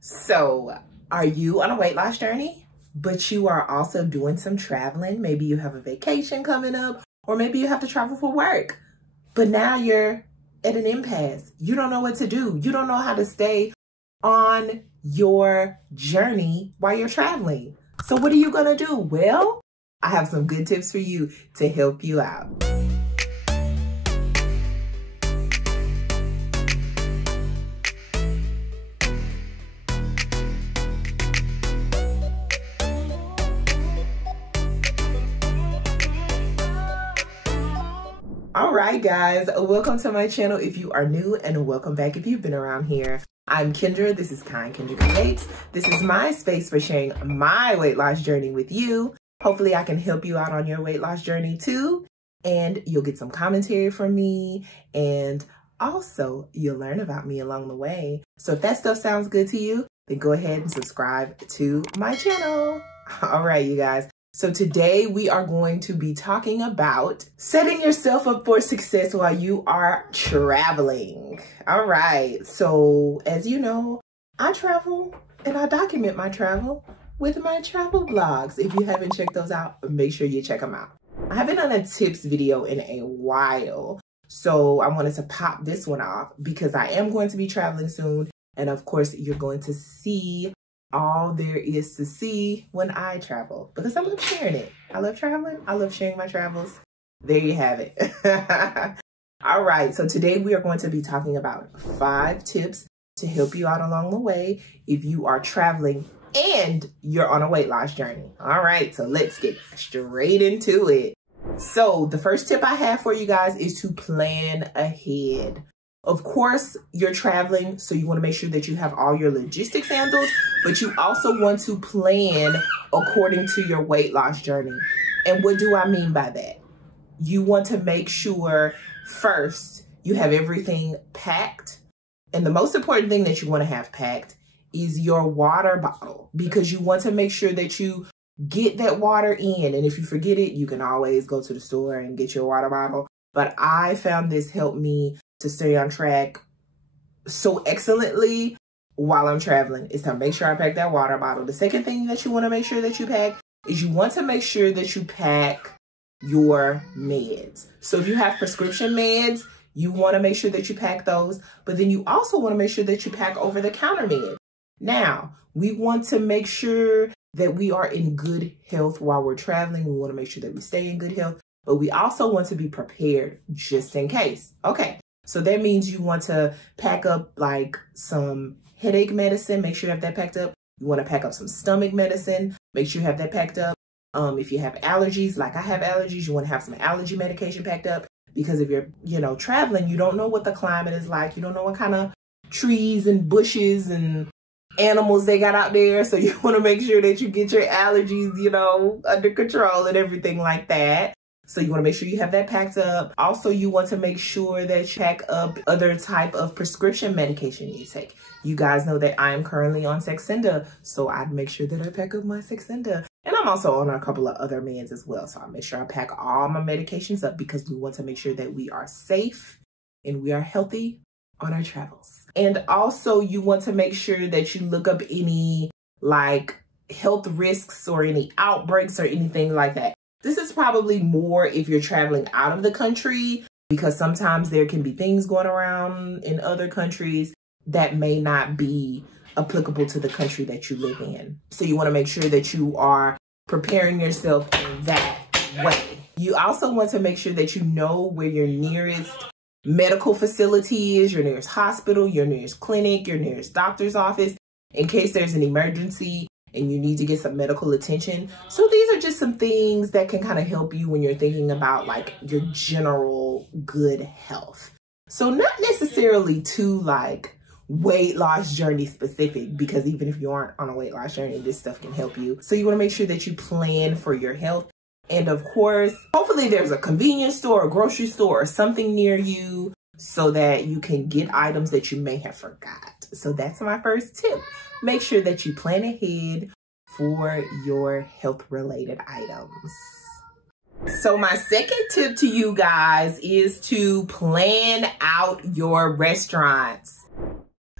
So, are you on a weight loss journey, but you are also doing some traveling? Maybe you have a vacation coming up, or maybe you have to travel for work, but now you're at an impasse. You don't know what to do. You don't know how to stay on your journey while you're traveling. So what are you gonna do? Well, I have some good tips for you to help you out. All right, guys, welcome to my channel if you are new, and welcome back if you've been around here. I'm Kendra. This is Kendra Creates. This is my space for sharing my weight loss journey with you. Hopefully I can help you out on your weight loss journey too, and you'll get some commentary from me, and also you'll learn about me along the way. So if that stuff sounds good to you, then go ahead and subscribe to my channel. All right, you guys. So today we are going to be talking about setting yourself up for success while you are traveling. All right. So as you know, I travel and I document my travel with my travel vlogs. If you haven't checked those out, make sure you check them out. I haven't done a tips video in a while, so I wanted to pop this one off because I am going to be traveling soon. And of course, you're going to see all there is to see when I travel, because I love sharing it. I love traveling. I love sharing my travels. There you have it. All right. So today we are going to be talking about 5 tips to help you out along the way if you are traveling and you're on a weight loss journey. All right. So let's get straight into it. So the first tip I have for you guys is to plan ahead. Of course, you're traveling, so you want to make sure that you have all your logistics handled, but you also want to plan according to your weight loss journey. And what do I mean by that? You want to make sure first you have everything packed. And the most important thing that you want to have packed is your water bottle, because you want to make sure that you get that water in. And if you forget it, you can always go to the store and get your water bottle. But I found this helped me to stay on track so excellently while I'm traveling, is to make sure I pack that water bottle. The second thing that you want to make sure that you pack is you want to make sure that you pack your meds. So if you have prescription meds, you want to make sure that you pack those, but then you also want to make sure that you pack over-the-counter meds. Now, we want to make sure that we are in good health while we're traveling. We want to make sure that we stay in good health, but we also want to be prepared just in case. Okay. So that means you want to pack up like some headache medicine. Make sure you have that packed up. You want to pack up some stomach medicine. Make sure you have that packed up. If you have allergies, like I have allergies, you want to have some allergy medication packed up, because if you're, traveling, you don't know what the climate is like. You don't know what kind of trees and bushes and animals they got out there. So you want to make sure that you get your allergies, under control and everything like that. So you want to make sure you have that packed up. Also, you want to make sure that you pack up other type of prescription medication you take. You guys know that I am currently on Saxenda, so I'd make sure that I pack up my Saxenda. And I'm also on a couple of other meds as well, so I make sure I pack all my medications up, because we want to make sure that we are safe and we are healthy on our travels. And also, you want to make sure that you look up any like health risks or any outbreaks or anything like that. This is probably more if you're traveling out of the country, because sometimes there can be things going around in other countries that may not be applicable to the country that you live in. So you want to make sure that you are preparing yourself in that way. You also want to make sure that you know where your nearest medical facility is, your nearest hospital, your nearest clinic, your nearest doctor's office, in case there's an emergency and you need to get some medical attention. So these are just some things that can kind of help you when you're thinking about like your general good health. So not necessarily too like weight loss journey specific, because even if you aren't on a weight loss journey, this stuff can help you. So you want to make sure that you plan for your health. And of course, hopefully there's a convenience store, a grocery store, or something near you so that you can get items that you may have forgot. So that's my first tip. Make sure that you plan ahead for your health-related items. So my second tip to you guys is to plan out your restaurants.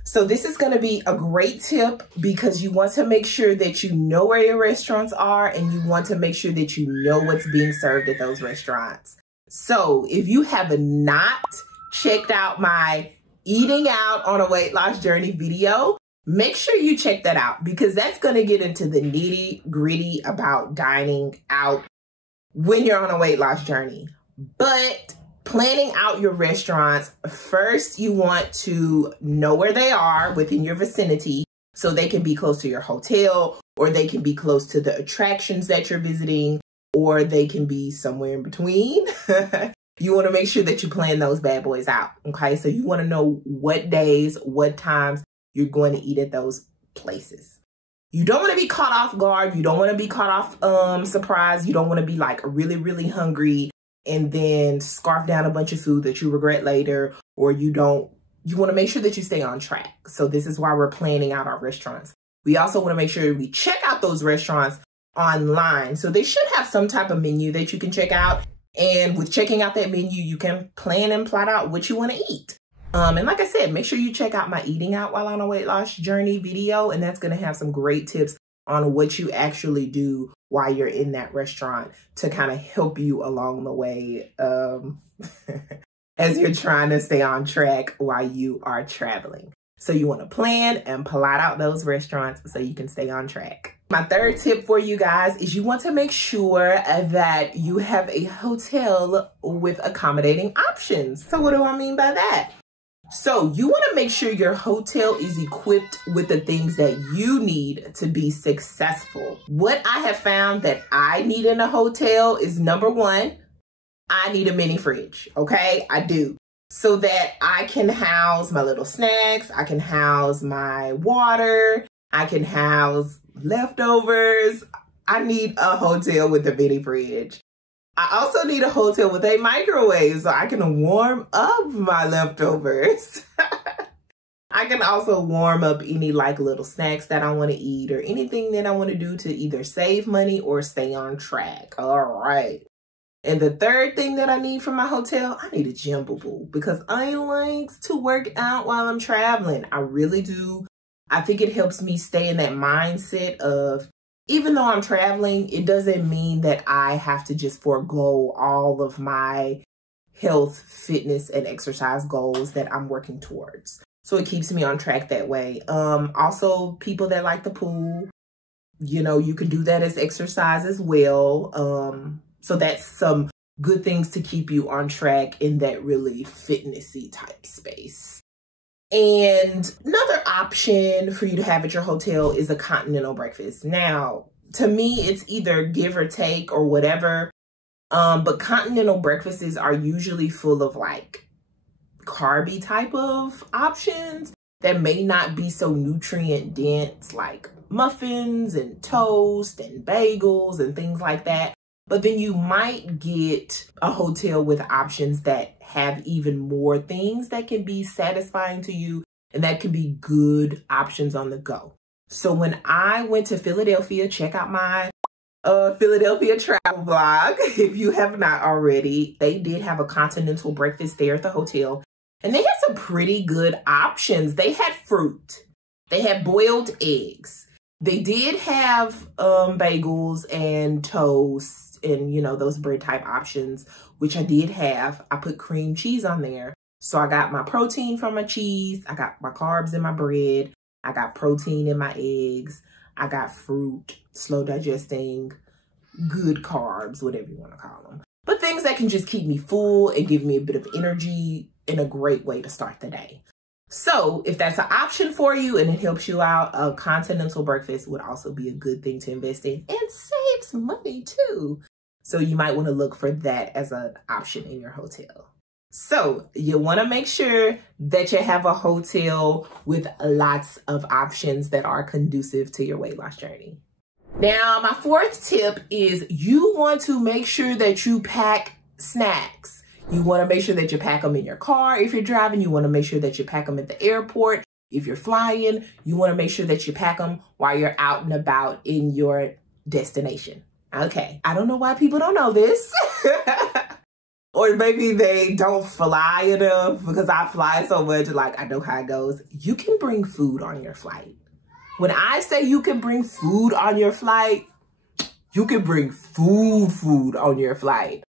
So this is going to be a great tip because you want to make sure that you know where your restaurants are and you want to make sure that you know what's being served at those restaurants. So if you have not checked out my eating out on a weight loss journey video, make sure you check that out because that's going to get into the nitty gritty about dining out when you're on a weight loss journey. But planning out your restaurants, first you want to know where they are within your vicinity so they can be close to your hotel or they can be close to the attractions that you're visiting or they can be somewhere in between. You want to make sure that you plan those bad boys out, okay? So you want to know what days, what times you're going to eat at those places. You don't want to be caught off guard. You don't want to be caught off surprise. You don't want to be like really, really hungry and then scarf down a bunch of food that you regret later, or you want to make sure that you stay on track. So this is why we're planning out our restaurants. We also want to make sure we check out those restaurants online. So they should have some type of menu that you can check out. And with checking out that menu, you can plan and plot out what you want to eat. And like I said, make sure you check out my eating out while on a weight loss journey video. And that's going to have some great tips on what you actually do while you're in that restaurant to kind of help you along the way as you're trying to stay on track while you are traveling. So you want to plan and plot out those restaurants so you can stay on track. My third tip for you guys is you want to make sure that you have a hotel with accommodating options. So what do I mean by that? So you want to make sure your hotel is equipped with the things that you need to be successful. What I have found that I need in a hotel is, number one, I need a mini fridge, okay? I do. So that I can house my little snacks, I can house my water, I can house leftovers. I need a hotel with a mini fridge. I also need a hotel with a microwave so I can warm up my leftovers. I can also warm up any like little snacks that I want to eat or anything that I want to do to either save money or stay on track. All right. And the third thing that I need from my hotel, I need a gym boo-boo because I like to work out while I'm traveling. I really do. I think it helps me stay in that mindset of, even though I'm traveling, it doesn't mean that I have to just forego all of my health, fitness, and exercise goals that I'm working towards. So it keeps me on track that way. Also, people that like the pool, you know, you can do that as exercise as well. So that's some good things to keep you on track in that really fitnessy type space. And another option for you to have at your hotel is a continental breakfast. Now, to me, it's either give or take or whatever. But continental breakfasts are usually full of like carby type of options that may not be so nutrient dense, like muffins and toast and bagels and things like that. But then you might get a hotel with options that have even more things that can be satisfying to you and that can be good options on the go. So when I went to Philadelphia, check out my Philadelphia travel vlog. If you have not already, they did have a continental breakfast there at the hotel. And they had some pretty good options. They had fruit. They had boiled eggs. They did have bagels and toast and, you know, those bread type options, which I did have. I put cream cheese on there. So I got my protein from my cheese. I got my carbs in my bread. I got protein in my eggs. I got fruit, slow digesting, good carbs, whatever you want to call them. But things that can just keep me full and give me a bit of energy and a great way to start the day. So if that's an option for you and it helps you out, a continental breakfast would also be a good thing to invest in and saves money too. So you might want to look for that as an option in your hotel. So you want to make sure that you have a hotel with lots of options that are conducive to your weight loss journey. Now, my fourth tip is you want to make sure that you pack snacks. You want to make sure that you pack them in your car. If you're driving, you want to make sure that you pack them at the airport. If you're flying, you want to make sure that you pack them while you're out and about in your destination. Okay, I don't know why people don't know this. or maybe they don't fly enough, because I fly so much, like I know how it goes. You can bring food on your flight. When I say you can bring food on your flight, you can bring food on your flight.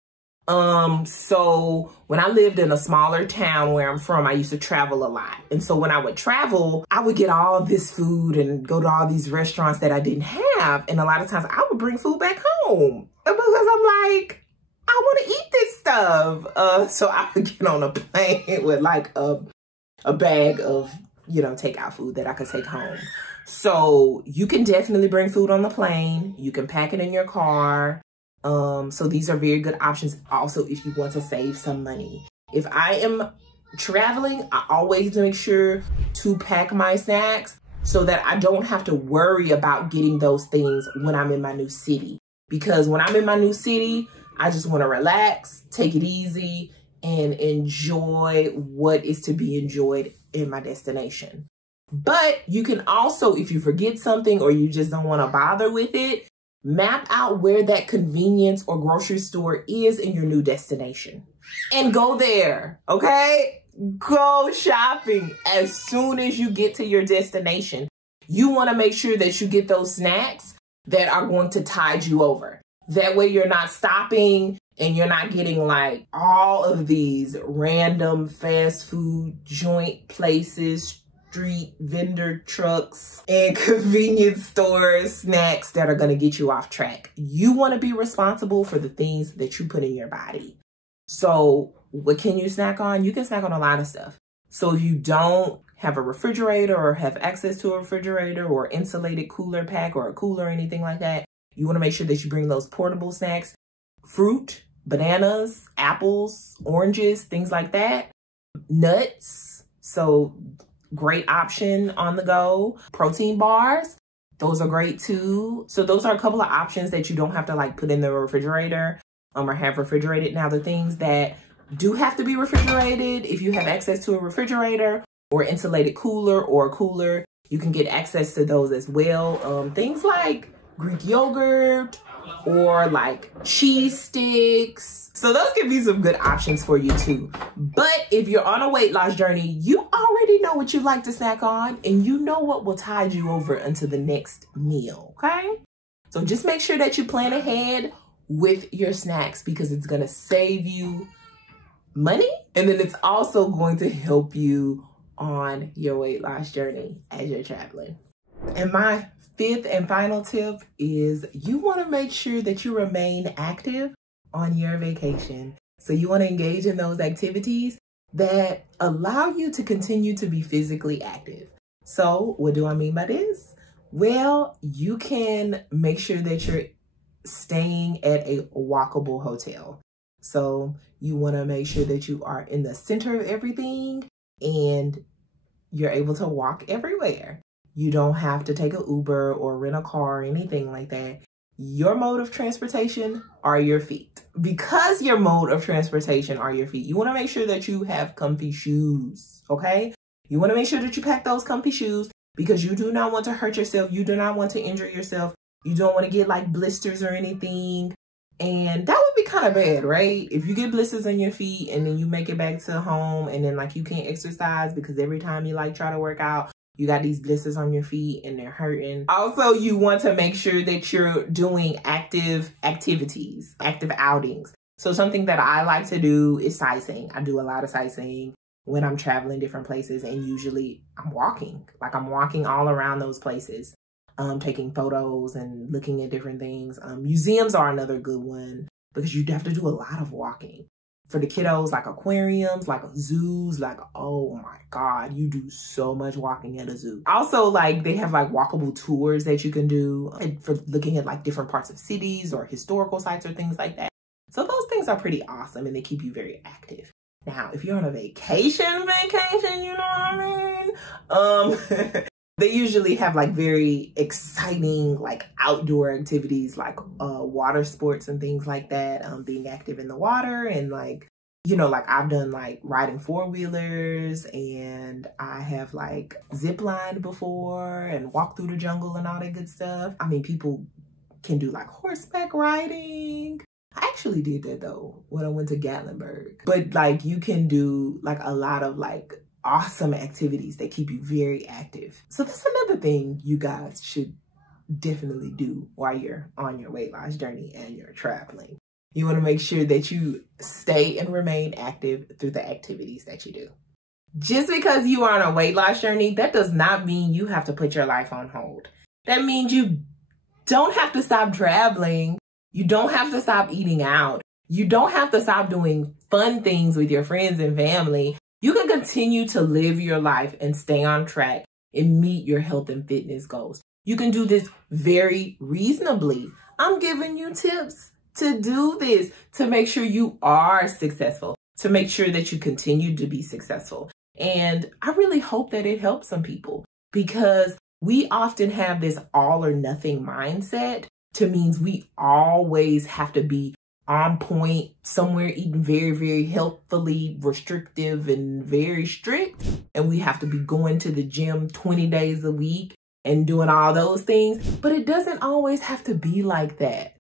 So when I lived in a smaller town where I'm from, I used to travel a lot. And so when I would travel, I would get all this food and go to all these restaurants that I didn't have. And a lot of times I would bring food back home because I'm like, I want to eat this stuff. So I would get on a plane with like a bag of, you know, takeout food that I could take home. So you can definitely bring food on the plane. You can pack it in your car. So these are very good options. Also, if you want to save some money. If I am traveling, I always make sure to pack my snacks so that I don't have to worry about getting those things when I'm in my new city. Because when I'm in my new city, I just want to relax, take it easy, and enjoy what is to be enjoyed in my destination. But you can also, if you forget something or you just don't want to bother with it, map out where that convenience or grocery store is in your new destination and go there, okay? Go shopping as soon as you get to your destination. You want to make sure that you get those snacks that are going to tide you over. That way you're not stopping and you're not getting like all of these random fast food joint places, street vendor trucks, and convenience stores snacks that are going to get you off track. You want to be responsible for the things that you put in your body. So what can you snack on? You can snack on a lot of stuff. So if you don't have a refrigerator or have access to a refrigerator or insulated cooler pack or a cooler or anything like that, you want to make sure that you bring those portable snacks, fruit, bananas, apples, oranges, things like that, nuts. So great option on the go. Protein bars, those are great too. So those are a couple of options that you don't have to like put in the refrigerator or have refrigerated. Now the things that do have to be refrigerated, if you have access to a refrigerator or insulated cooler or a cooler, you can get access to those as well. Things like Greek yogurt or like cheese sticks. So those can be some good options for you too. But if you're on a weight loss journey, you already know what you like to snack on and you know what will tide you over into the next meal, okay? So just make sure that you plan ahead with your snacks because it's gonna save you money and then it's also going to help you on your weight loss journey as you're traveling. And my fifth and final tip is you want to make sure that you remain active on your vacation. So you want to engage in those activities that allow you to continue to be physically active. So what do I mean by this? Well, you can make sure that you're staying at a walkable hotel. So you want to make sure that you are in the center of everything and you're able to walk everywhere. You don't have to take an Uber or rent a car or anything like that. Your mode of transportation are your feet. Because your mode of transportation are your feet, you want to make sure that you have comfy shoes, okay? You want to make sure that you pack those comfy shoes because you do not want to hurt yourself. You do not want to injure yourself. You don't want to get like blisters or anything. And that would be kind of bad, right? If you get blisters on your feet and then you make it back to home and then like you can't exercise because every time you like try to work out, you got these blisters on your feet and they're hurting. Also, you want to make sure that you're doing active activities, active outings. So something that I like to do is sightseeing. I do a lot of sightseeing when I'm traveling different places and usually I'm walking. Like I'm walking all around those places, taking photos and looking at different things. Museums are another good one because you have to do a lot of walking. For the kiddos, like aquariums, like zoos, like, oh my God, you do so much walking at a zoo. Also, like they have like walkable tours that you can do for looking at like different parts of cities or historical sites or things like that. So those things are pretty awesome and they keep you very active. Now, if you're on a vacation, you know what I mean? They usually have like very exciting like outdoor activities like water sports and things like that, being active in the water and like, you know, like I've done like riding 4-wheelers and I have like zip lined before and walked through the jungle and all that good stuff. I mean, people can do like horseback riding. I actually did that though when I went to Gatlinburg. But like you can do like a lot of like awesome activities that keep you very active. So that's another thing you guys should definitely do while you're on your weight loss journey and you're traveling. You want to make sure that you stay and remain active through the activities that you do. Just because you are on a weight loss journey, that does not mean you have to put your life on hold. That means you don't have to stop traveling. You don't have to stop eating out. You don't have to stop doing fun things with your friends and family. You can continue to live your life and stay on track and meet your health and fitness goals. You can do this very reasonably. I'm giving you tips to do this, to make sure you are successful, to make sure that you continue to be successful. And I really hope that it helps some people, because we often have this all or nothing mindset to means we always have to be on point, somewhere eating very, very healthfully, restrictive and very strict. And we have to be going to the gym 20 days a week and doing all those things. But it doesn't always have to be like that.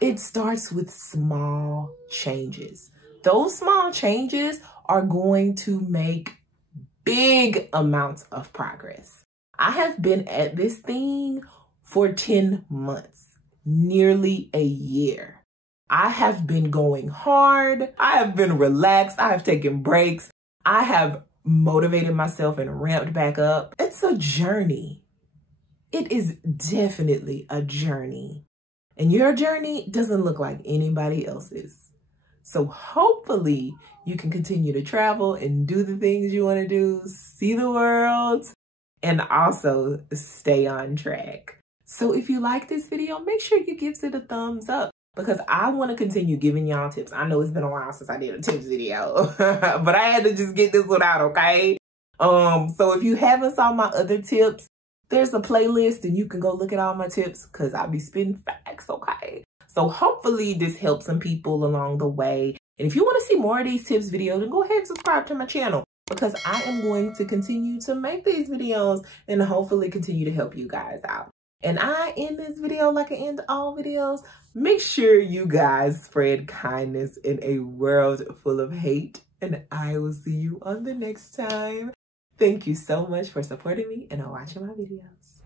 It starts with small changes. Those small changes are going to make big amounts of progress. I have been at this thing for 10 months, nearly a year. I have been going hard. I have been relaxed. I have taken breaks. I have motivated myself and ramped back up. It's a journey. It is definitely a journey. And your journey doesn't look like anybody else's. So hopefully you can continue to travel and do the things you want to do, see the world, and also stay on track. So if you like this video, make sure you give it a thumbs up, because I want to continue giving y'all tips. I know it's been a while since I did a tips video, but I had to just get this one out, okay? So if you haven't saw my other tips, there's a playlist and you can go look at all my tips, because I'll be spitting facts, okay? So hopefully this helps some people along the way. And if you want to see more of these tips videos, then go ahead and subscribe to my channel, because I am going to continue to make these videos and hopefully continue to help you guys out. And I end this video like I end all videos. Make sure you guys spread kindness in a world full of hate. And I will see you on the next time. Thank you so much for supporting me and watching my videos.